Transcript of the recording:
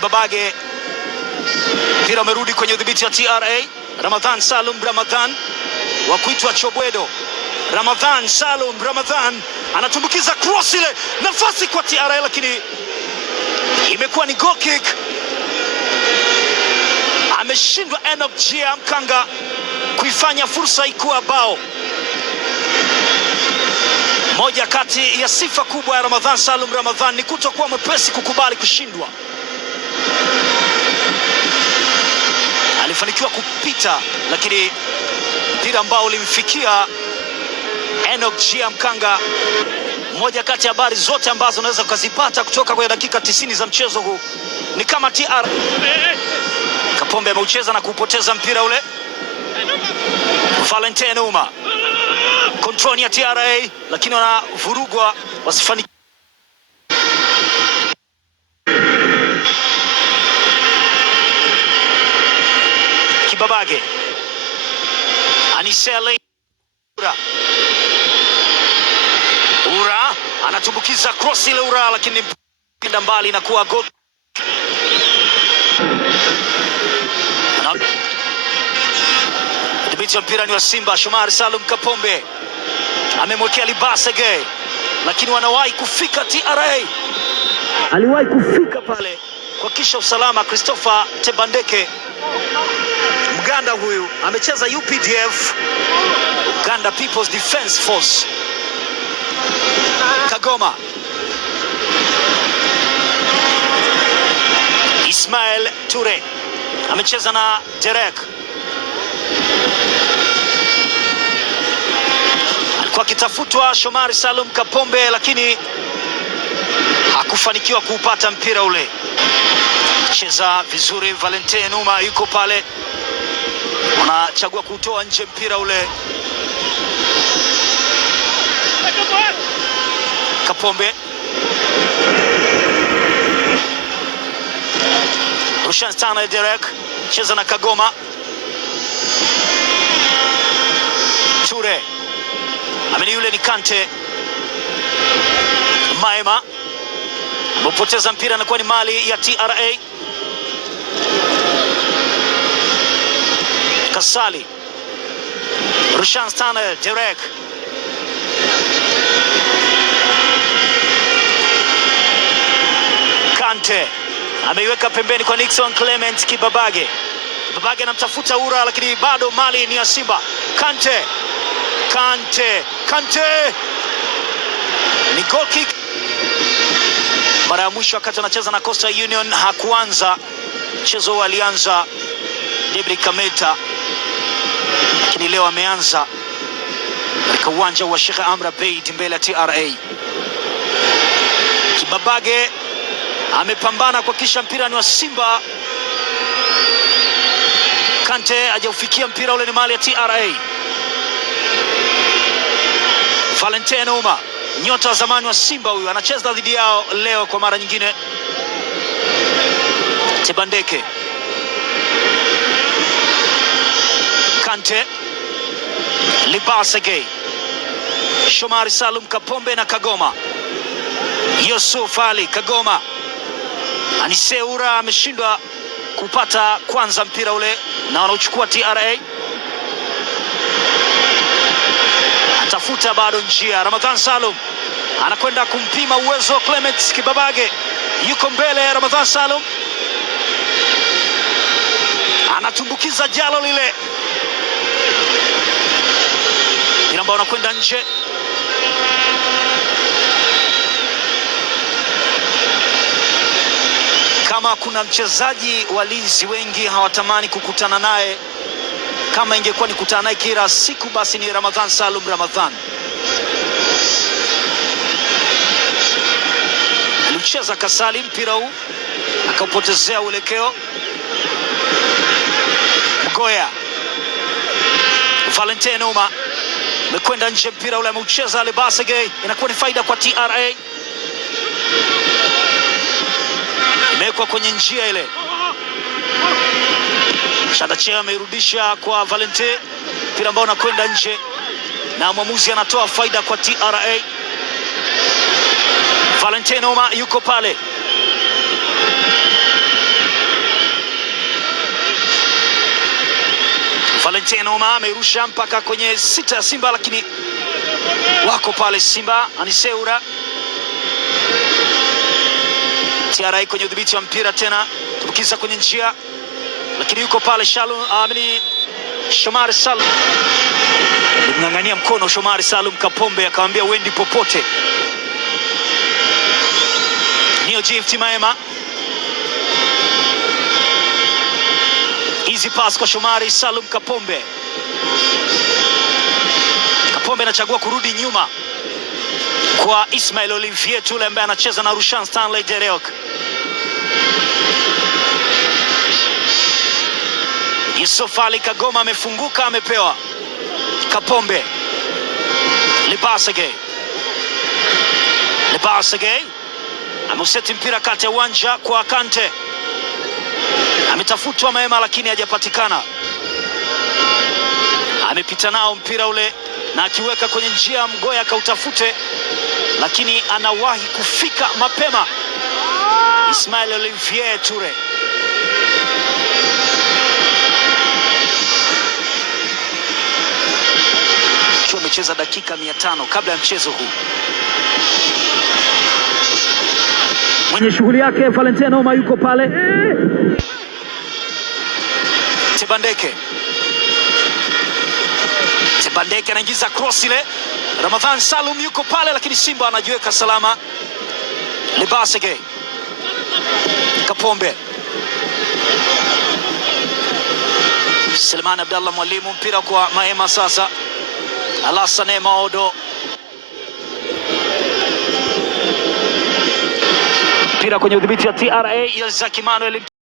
Kibabage. Mpira umerudi kwenye udhibiti wa TRA. Ramadhan Salum Ramadhan wa kuitwa Chobwedo. Ramadhan Salum Ramadhan anatumbukiza cross ile, nafasi kwa TRA, lakini imekuwa ni goal kick. Ameshindwa Enoch Gia Mkanga kuifanya fursa ikuwa bao. Moja kati ya sifa kubwa ya Ramadhan Salum Ramadhan ni kutokuwa mwepesi kukubali kushindwa. Alifanikiwa kupita, lakini mpira ambao ulimfikia Enoch Gia Mkanga. Moja kati ya habari zote ambazo unaweza kuzipata kutoka kwenye dakika 90 za mchezo huu ni kama TR Kapombe ameucheza na kupoteza mpira ule. Valentin Uma, control ya TRA, lakini wanavurugwa wasifanikiwe. Kibabage, Anisele Ura anatumbukiza cross ile Ura, lakini pinda mbali na kuwa goal. Dhibiti ya mpira ni wa Simba. Shomari Salum Kapombe amemwekea Libasege, lakini wanawahi kufika TRA. Aliwahi kufika pale kwa kisha usalama. Christopher Tebandeke, Mganda huyu, amecheza UPDF, Uganda People's Defense Force. Kagoma, Ismail Ture amecheza na Derek. Alikuwa kitafutwa Shomari Salum Kapombe, lakini hakufanikiwa kuupata mpira ule. Cheza vizuri Valentin Uma, yuko pale, anachagua kutoa nje mpira ule. Kapombe, Rushan Stana Derek, cheza na Kagoma. Ture, amini yule ni Kante. Maema mpoteza mpira, anakuwa ni mali ya TRA. Kasali, Rushan Stana Derek, Kante ameiweka pembeni kwa Nixon Clement. Kibabage, Kibabage anamtafuta Ura, lakini bado mali ni ya Simba. Kante, Kante ni goal kick. Mara ya mwisho wakati anacheza na Coastal Union hakuanza mchezo huu, alianza Debri Kameta, lakini leo ameanza katika uwanja wa Sheikh Amri Abeid mbele ya TRA. Kibabage amepambana kwa kisha mpira ni wa Simba. Kante hajaufikia mpira ule, ni mali ya TRA. Valentin Uma, nyota wa zamani wa Simba huyu, anacheza dhidi yao leo kwa mara nyingine. Tebandeke, Kante, Libasege, Shomari Salum Kapombe na Kagoma. Yusuf Ali Kagoma. Anise Ura ameshindwa kupata kwanza mpira ule na wanauchukua TRA. Atafuta bado njia. Ramadhan Salum anakwenda kumpima uwezo wa Clement. Kibabage yuko mbele. Ramadhan Salum anatumbukiza jalo lile, mpira ambao unakwenda nje. Kama kuna mchezaji walinzi wengi hawatamani kukutana naye, kama ingekuwa ni kukutana naye kila siku, basi ni Ramadhan Salum Ramadhan. Alicheza Kasali mpira huu, akaupotezea uelekeo. Mgoya, Valentin Uma mekwenda nje, mpira ule ameucheza Libasege, inakuwa ni faida kwa TRA. Imewekwa kwenye njia ile. Shadachea ameirudisha kwa Valentin, mpira ambao unakwenda nje na mwamuzi anatoa faida kwa TRA. Valentin Uma yuko pale. Valentino Oma amerusha mpaka kwenye 6 ya Simba, lakini wako pale Simba. Aniseura TRA kwenye udhibiti wa mpira tena, tubukiza kwenye njia, lakini yuko pale Shomari Salum. Mng'ang'ania mkono Shomari Salum Kapombe, akamwambia wendi popote. Neo Gift Maema, easy pass kwa Shomari Salum Kapombe. Kapombe anachagua kurudi nyuma kwa Ismail Olivier Tule ambaye anacheza na Rushan Stanley Dereok. Yusuf Ali Kagoma amefunguka, amepewa Kapombe. Libasage ameuseti mpira kati ya uwanja kwa Kante, ametafutwa Maema lakini hajapatikana. Amepita nao mpira ule na akiweka kwenye njia Mgoya akautafute, lakini anawahi kufika mapema Ismail Olivier Ture. Amecheza dakika 500 kabla ya mchezo huu. Mwenye shughuli yake Valentino Oma yuko pale. Tebandeke anaingiza cross ile. Ramadhan Salum yuko pale, lakini Simba anajiweka salama. Libasage Kapombe, Selemani Abdallah Mwalimu, mpira kwa Maema sasa. Alassane Maodo, mpira kwenye udhibiti wa TRA ya Zaki Manuel.